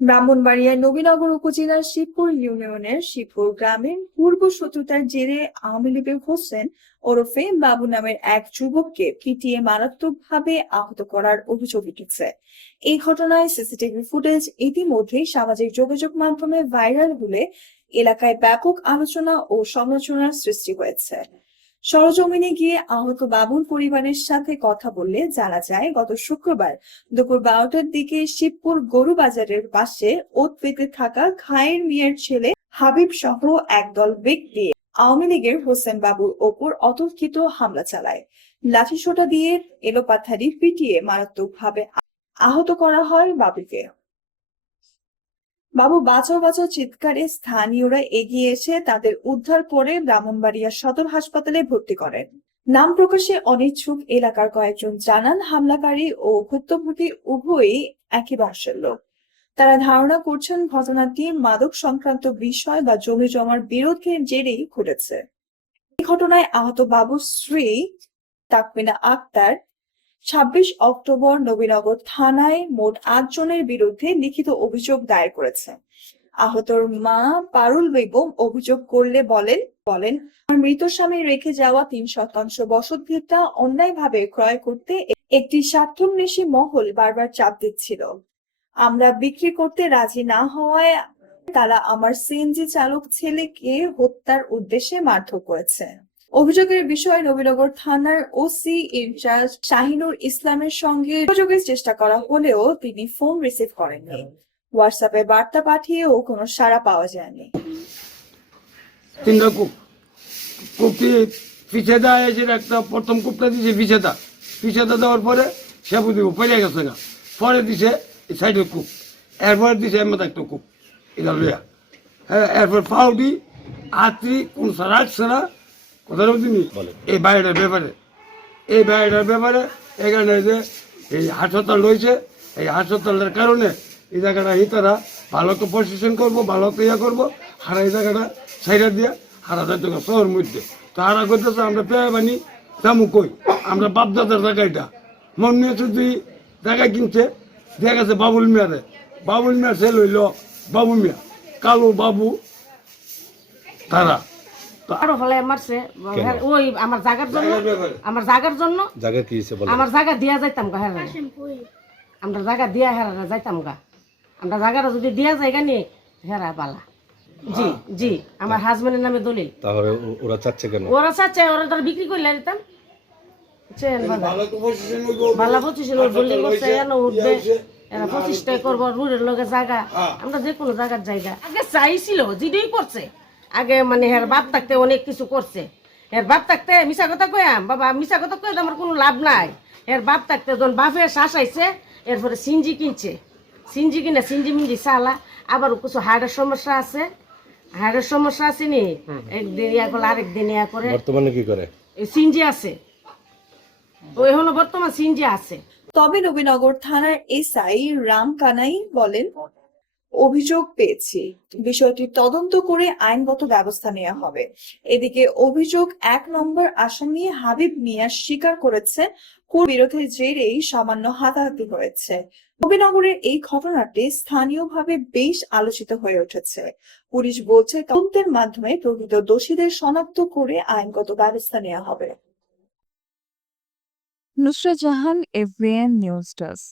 ব্রাহ্মণবাড়িয়ার নবীনগর উপজেলার শিবপুর ইউনিয়নের শিবপুর গ্রামের পূর্ব শত্রুতার জেরে আওয়ামী লীগের হোসেন ওরফে বাবু নামের এক যুবককে পিটিয়ে মারাত্মকভাবে আহত করার অভিযোগ উঠেছে। এই ঘটনায় সিসিটিভি ফুটেজ ইতিমধ্যেই সামাজিক যোগাযোগ মাধ্যমে ভাইরাল হলে এলাকায় ব্যাপক আলোচনা ও সমালোচনার সৃষ্টি হয়েছে। সরজমিনে গিয়ে আহত বাবুর পরিবারের সাথে কথা বললে জানা যায়, গত শুক্রবার দুপুর 12টার দিকে শিবপুর গরু বাজারের পাশে ওত পেতে থাকা খায়ের মিয়ার ছেলে হাবিব সহ একদল ব্যক্তি আওয়ামী লীগের হোসেন বাবুর ওপর অতর্কিত হামলা চালায়। লাঠিসোঁটা দিয়ে এলোপাথারি পিটিয়ে মারাত্মকভাবে আহত করা হয় বাবুকে। বাবু বাঁচাও বাঁচাও চিৎকারে স্থানীয়রা এগিয়ে এসে তাদের উদ্ধার করে ব্রাহ্মণবাড়িয়া সদর হাসপাতালে ভর্তি করেন। নাম প্রকাশে অনিচ্ছুক এলাকার কয়েকজন জানান, হামলাকারী ও ভুক্তভোগী উভয়ই একই বংশের লোক। তারা ধারণা করছেন ঘটনাটি মাদক সংক্রান্ত বিষয় বা জমি জমার বিরোধের জেরেই ঘটেছে। এই ঘটনায় আহত বাবুর স্ত্রী তাকমিনা আক্তার 26 অক্টোবর নবীনগর থানায় মোট 8 জনের বিরুদ্ধে লিখিত অভিযোগ দায়ের করেছে। আহতর মা পারুল বেগম অভিযোগ করলে বলেন আমার মৃত স্বামী রেখে যাওয়া 3% বসত ভিটা অন্যায়ভাবে ক্রয় করতে একটি স্বার্থান্বেষী মহল বারবার চাপ দিচ্ছিল। আমরা বিক্রি করতে রাজি না হওয়ায় তারা আমার সিএনজি চালক ছেলেকে হত্যার উদ্দেশ্যে মারধর করেছে। অভিযোগের বিষয়ে নবীনগর থানার ওসি ইনচার্জ শাহিনুর ইসলামের সঙ্গে যোগাযোগের চেষ্টা করা হলেও তিনি ফোন রিসিভ করেননি। হোয়াটসঅ্যাপে বার্তা পাঠিয়েও কোনো সাড়া পাওয়া যায়নি। তিনটা কূপটি পিছে দেওয়া হয়েছে, একটা প্রথম কূপটা দিয়েছে পিছেদা দেওয়ার পরে সে বুঝি পড়ে গেছে না, পরে দিছে এই সাইডের কূপ, এরপরে দিছে এমন একটা কূপ এটা লইয়া। হ্যাঁ, এরপর পাউডি আত্রি কোন সারা সারা কথা বুঝিনি এই বাড়িটার ব্যাপারে এখানে যে এই হাসপাতাল রয়েছে, এই হাসপাতালের কারণে এই জায়গাটা তারা ভালো তো প্রশাসন করবো, ভালো তো ইয়ে করবো, হারা এই জায়গাটা সাইডা দিয়া হারা যাইতো শহর মধ্যে। তো হারা করতেছে আমরা পেয়ে বানি তেমন কই আমরা বাপদাদার জায়গাটা মন নিয়ে যদি জায়গা কিনছে দেখা গেছে বাবুল মিয়ার ছেলে হইল বাবু মিয়া, কালো বাবু তারা আরো হলে মারছে ওই আমার জায়গার জন্য জায়গা কি হইছে বলো? আমার জায়গা দিয়া যাইতাম গা, হ্যাঁ আমরা জায়গা দিয়া হেরা যাইতাম গা, আমরা জায়গাটা যদি দিয়া যাইগা নি হেরা বালা। জি জি, আমার হাজবেন্ডের নামে দলিল। তাহলে ওরা চাচ্ছে কেন? ওরা চাচ্ছে ওরা তার বিক্রি করলে দিতাম ভালো 25 দলিল করছে, এনে উঠবে এরা 25টাই করবো, রুড়ের লগে জায়গা, আমরা যে কোনো জায়গার জায়গা আগে চাইছিল জিডি করছে। আগে মানে হের বাপ থাকতে অনেক কিছু করছে, এর বাপ থাকতে মিশা কথা কয়াম বাবা, মিশা কথা কয়ে আমার কোনো লাভ নাই। এর বাপ থাকতে যখন বাপের শ্বাস আইছে এরপরে সিঞ্জি কিনছে, সিঞ্জি কিনে সিঞ্জি মিঞ্জি চালা, আবার কিছু হার্টের সমস্যা আছে নি, একদিন ইয়া করলে আরেকদিন ইয়া করে। বর্তমানে কি করে? সিঞ্জি আছে, ওই হলো বর্তমান সিঞ্জি আছে। তবে নবীনগর থানার এসআই রাম কানাই বলেন, অভিযোগ পেয়েছি, বিষয়টি তদন্ত করে আইনগত ব্যবস্থা নেওয়া হবে। এদিকে অভিযোগ 1 নম্বর আসামি হাবিব মিয়া স্বীকার করেছে বিরোধের জেরেই সামান্য হাতাহাতি হয়েছে। নবীনগরের এই ঘটনাটি স্থানীয়ভাবে বেশ আলোচিত হয়ে উঠেছে। পুলিশ বলছে তদন্তের মাধ্যমে প্রকৃত দোষীদের শনাক্ত করে আইনগত ব্যবস্থা নেওয়া হবে। Nusrat Jahan, এফবিএন news desk.